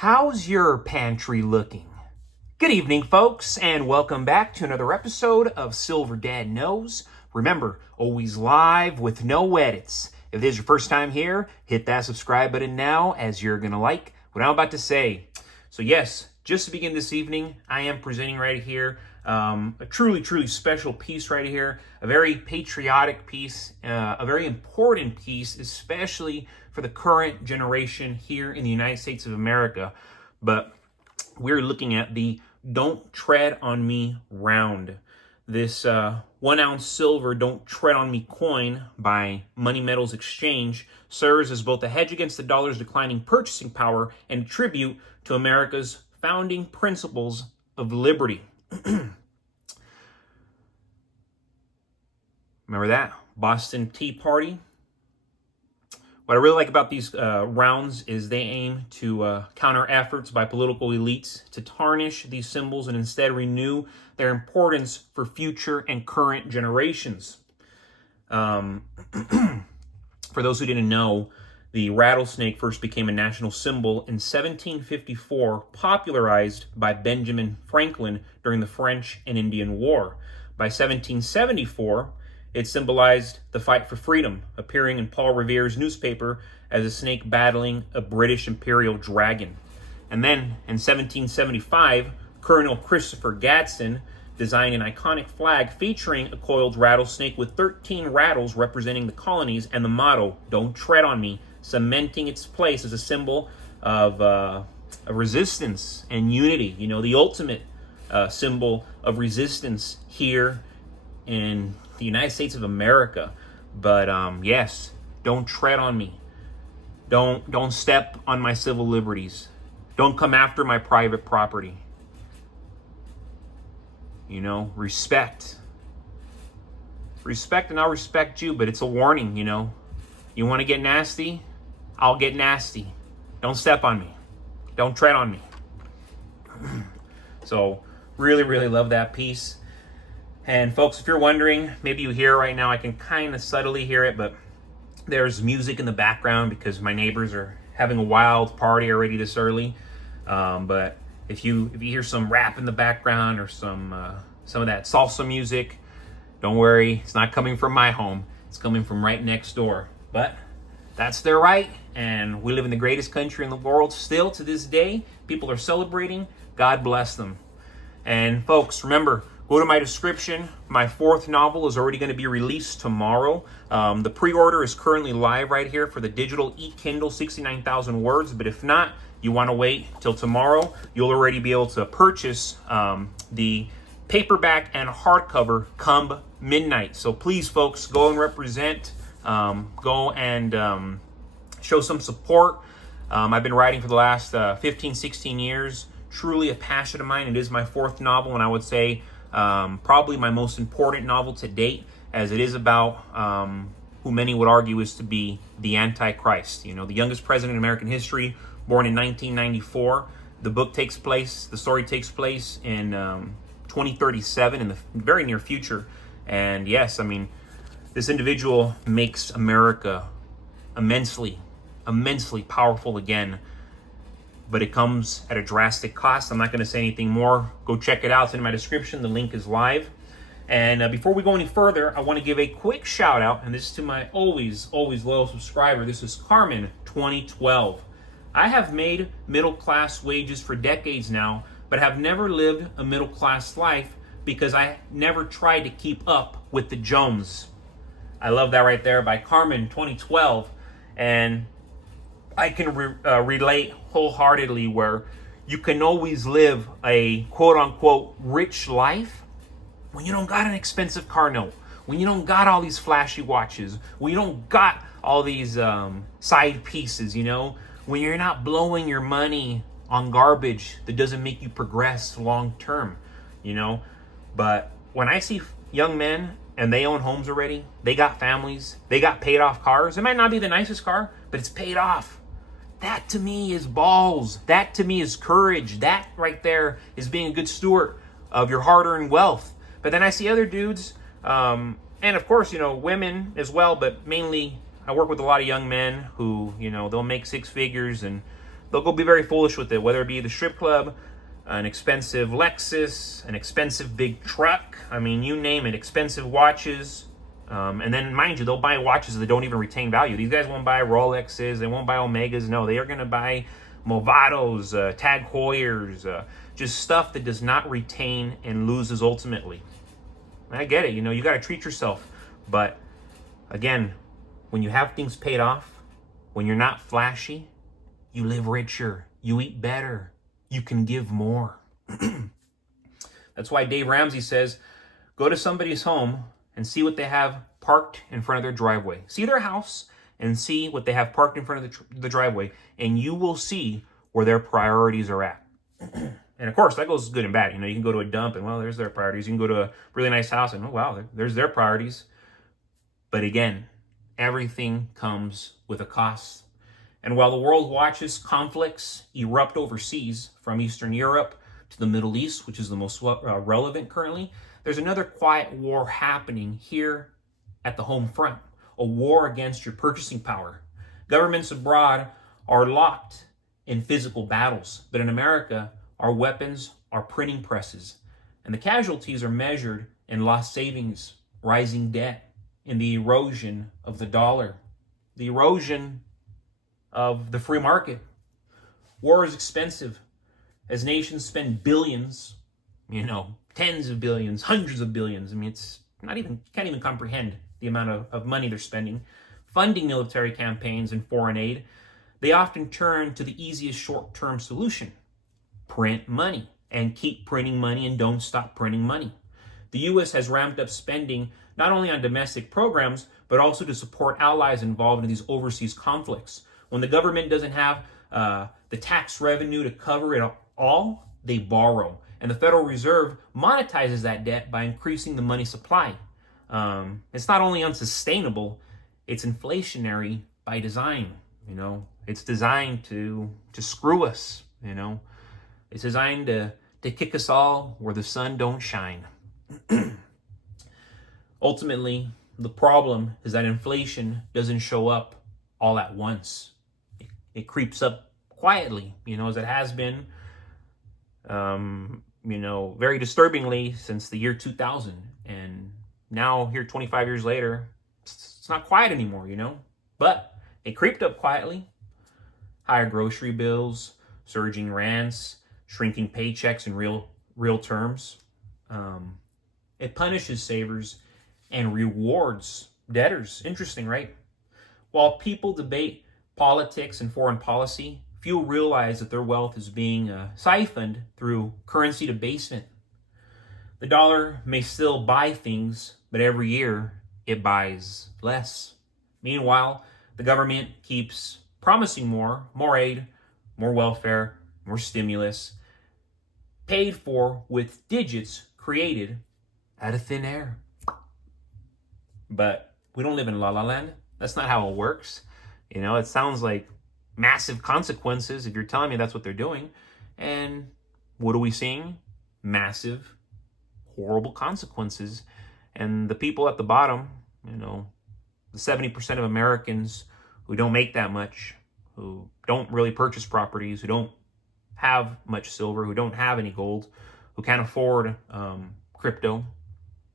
How's your pantry looking? Good evening, folks, and welcome back to another episode of Silver Dad Knows. Remember, always live with no edits. If this is your first time here, hit that subscribe button now, as you're going to like what I'm about to say. So yes, just to begin this evening, I am presenting right here a truly special piece right here, a very patriotic piece, a very important piece, especially for the current generation here in the United States of America. But we're looking at the Don't Tread on Me round. This 1 ounce silver Don't Tread on Me coin by Money Metals Exchange serves as both a hedge against the dollar's declining purchasing power and a tribute to America's founding principles of liberty. Remember that? Boston Tea Party. What I really like about these rounds is they aim to counter efforts by political elites to tarnish these symbols and instead renew their importance for future and current generations. For those who didn't know, the rattlesnake first became a national symbol in 1754, popularized by Benjamin Franklin during the French and Indian War. By 1774, it symbolized the fight for freedom, appearing in Paul Revere's newspaper as a snake battling a British imperial dragon. And then, in 1775, Colonel Christopher Gadsden designed an iconic flag featuring a coiled rattlesnake with 13 rattles representing the colonies and the motto, "Don't Tread on Me," cementing its place as a symbol of resistance and unity. You know, the ultimate symbol of resistance here in the United States of America. But yes, don't tread on me. Don't step on my civil liberties. Don't come after my private property. You know, respect. Respect and I'll respect you, but it's a warning, you know. You want to get nasty? I'll get nasty. Don't step on me. Don't tread on me. So, really love that piece. And folks, if you're wondering, maybe you hear it right now, I can kind of subtly hear it, but there's music in the background because my neighbors are having a wild party already this early. But if you hear some rap in the background or some of that salsa music, don't worry, it's not coming from my home. It's coming from right next door. But that's their right, and we live in the greatest country in the world still to this day. People are celebrating. God bless them. And folks, remember, go to my description. My 4th novel is already going to be released tomorrow. The pre-order is currently live right here for the digital e-Kindle, 69,000 words. But if not, you want to wait till tomorrow, you'll already be able to purchase the paperback and hardcover come midnight. So please, folks, go and represent. Go and show some support. I've been writing for the last 15, 16 years. Truly a passion of mine. It is my 4th novel, and I would say probably my most important novel to date, as it is about who many would argue is to be the Antichrist. You know, the youngest president in American history, born in 1994. The story takes place in 2037, in the very near future. And yes, I mean, this individual makes America immensely powerful again. But it comes at a drastic cost. I'm not going to say anything more. Go check it out. It's in my description. The link is live. And before we go any further, I want to give a quick shout out. And this is to my always loyal subscriber. This is Carmen 2012. I have made middle class wages for decades now, but have never lived a middle class life because I never tried to keep up with the Jones. I love that right there by Carmen 2012. And I can relate wholeheartedly where you can always live a quote-unquote rich life when you don't got an expensive car note, when you don't got all these flashy watches, when you don't got all these side pieces, you know, when you're not blowing your money on garbage that doesn't make you progress long term, you know. But when I see young men and they own homes already, they got families, they got paid off cars, it might not be the nicest car, but it's paid off. That to me is balls. That to me is courage. That right there is being a good steward of your hard-earned wealth. But then I see other dudes, and of course, you know, women as well, but mainly I work with a lot of young men who, you know, they'll make 6 figures and they'll go be very foolish with it, whether it be the strip club, an expensive Lexus, an expensive big truck. I mean, you name it, expensive watches. And then, mind you, they'll buy watches that don't even retain value. These guys won't buy Rolexes. They won't buy Omegas. No, they are going to buy Movados, Tag Heuers, just stuff that does not retain and loses ultimately. I get it. You got to treat yourself. But, again, when you have things paid off, when you're not flashy, you live richer. You eat better. You can give more. That's why Dave Ramsey says, go to somebody's home and see what they have parked in front of their driveway. See their house and see what they have parked in front of the driveway, and you will see where their priorities are at. And of course, that goes good and bad. You can go to a dump and, well, there's their priorities. You can go to a really nice house and, oh, wow, there's their priorities. But again, everything comes with a cost. And while the world watches conflicts erupt overseas, from Eastern Europe to the Middle East, which is the most relevant currently, there's another quiet war happening here at the home front, a war against your purchasing power. Governments abroad are locked in physical battles, but in America, our weapons are printing presses, and the casualties are measured in lost savings, rising debt, in the erosion of the dollar, the erosion of the free market. War is expensive. As nations spend billions, tens of billions, hundreds of billions. I mean, you can't even comprehend the amount of money they're spending funding military campaigns and foreign aid. They often turn to the easiest short-term solution: print money, and keep printing money and don't stop printing money. The U.S. has ramped up spending not only on domestic programs, but also to support allies involved in these overseas conflicts. When the government doesn't have the tax revenue to cover it all, they borrow. And the Federal Reserve monetizes that debt by increasing the money supply. It's not only unsustainable, it's inflationary by design. It's designed to screw us. It's designed to kick us all where the sun don't shine. Ultimately, the problem is that inflation doesn't show up all at once. It creeps up quietly, as it has been, very disturbingly since the year 2000. And now, here 25 years later, it's not quiet anymore, But it creeped up quietly. Higher grocery bills, surging rents, shrinking paychecks in real terms. It punishes savers and rewards debtors. Interesting, right? While people debate politics and foreign policy, few realize that their wealth is being siphoned through currency debasement. The dollar may still buy things, but every year it buys less. Meanwhile, the government keeps promising more aid, more welfare, more stimulus, paid for with digits created out of thin air. But we don't live in La La Land. That's not how it works. It sounds like massive consequences if you're telling me that's what they're doing. And what are we seeing? Massive, horrible consequences. And the people at the bottom, the 70% of Americans who don't make that much, who don't really purchase properties, who don't have much silver, who don't have any gold, who can't afford crypto,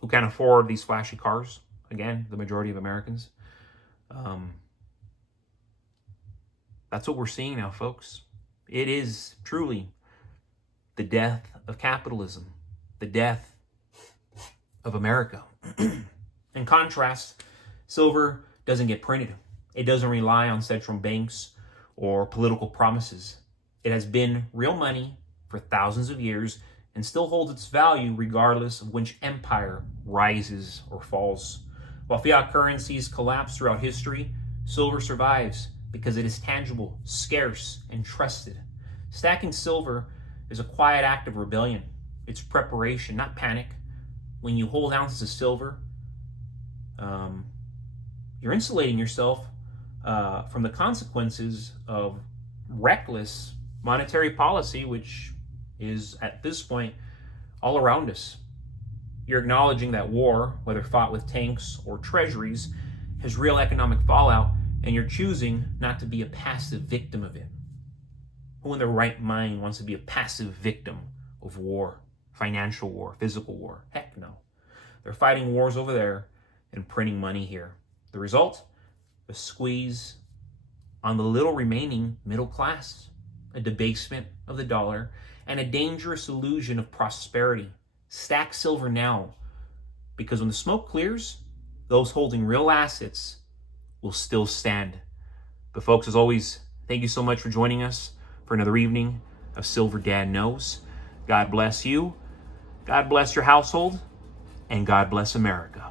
who can't afford these flashy cars. Again, the majority of Americans. That's what we're seeing now, folks. It is truly the death of capitalism, the death of America. In contrast, silver doesn't get printed. It doesn't rely on central banks or political promises. It has been real money for thousands of years and still holds its value regardless of which empire rises or falls. While fiat currencies collapse throughout history, silver survives because it is tangible, scarce, and trusted. Stacking silver is a quiet act of rebellion. It's preparation, not panic. When you hold ounces of silver, you're insulating yourself from the consequences of reckless monetary policy, which is, at this point, all around us. You're acknowledging that war, whether fought with tanks or treasuries, has real economic fallout, and you're choosing not to be a passive victim of it. Who in their right mind wants to be a passive victim of war, financial war, physical war? Heck no. They're fighting wars over there and printing money here. The result? A squeeze on the little remaining middle class, a debasement of the dollar, and a dangerous illusion of prosperity. Stack silver now, because when the smoke clears, those holding real assets will still stand. But folks, as always, thank you so much for joining us for another evening of Silver Dad Knows. God bless you, God bless your household, and God bless America.